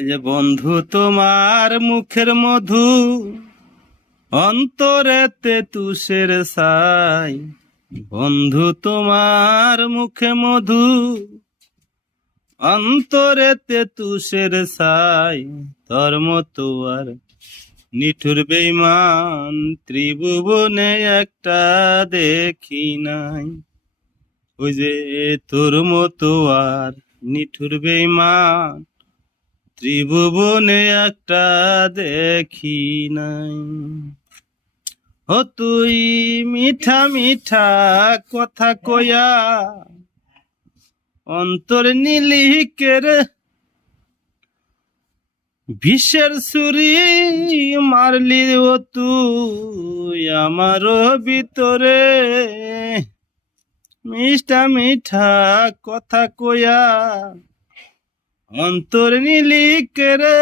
ওই যে বন্ধু তোমার মুখের মধু অন্তরেতে তুষের ছাই। বন্ধু তোমার মুখে মধু অন্তরেতে তুষের ছাই। তোর মতো আর নিঠুর বেঈমান ত্রিভুবনে একটা দেখি নাই। ওই যে তোর মতো আর নিঠুর বেঈমান ত্রিভুবনে একটা দেখি নাই। ও তুই মিঠা মিঠা কথা কয়া অন্তর নিলি কেরে, বিষের ছুরি মারলি ও তুই আমার ভিতরে। মিঠা মিঠা কথা কয়া অন্তর নিলি কেরে,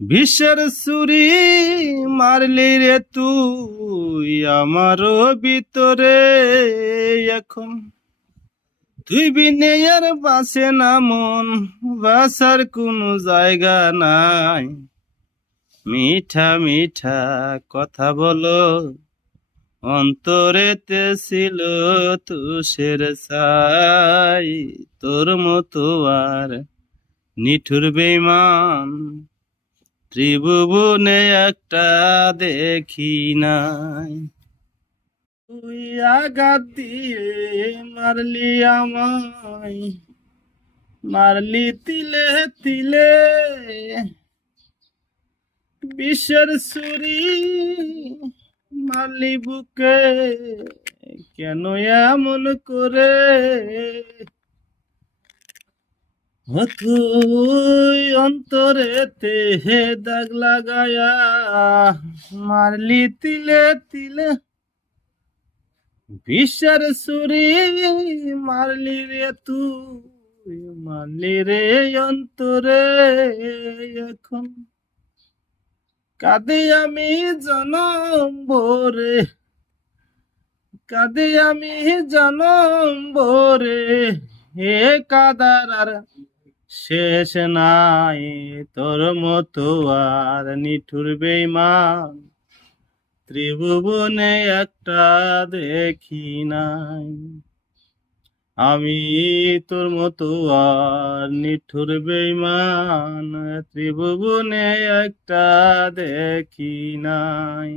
বিষের ছুরি মারলি রে তুই আমার ভিতরে। এখন তুই বিনে আর বাঁচে না মন, বাঁচার কোনো জায়গা নাই। মিঠা মিঠা কথা বলো অন্তরেতে ছিল তুষের ছাই। তোর মতো আর নিঠুর বেঈমান ত্রিভুবনে একটা দেখি নাই। তুই আঘাত দিয়ে মারলি আমায়, মারলি তিলে তিলে, বিষের ছুরি মারলি বুকে কেন এমন করে। তুই অন্তরেতে দাগ লাগায়া মারলি তিলে তিলে, বিষের ছুরি মারলি রে তুই, মারলি রে অন্তরে। এখন কাঁদে আমি জনম ভরে, কাঁদে আমি জনম ভরে, হে কাদার আর শেষ নাই। তোর মতো আর নিঠুর বেঈমান ত্রিভুবনে একটা দেখি নাই। আমি তোর মতো আর নিঠুর বেঈমান ত্রিভুবনে একটা দেখি নাই।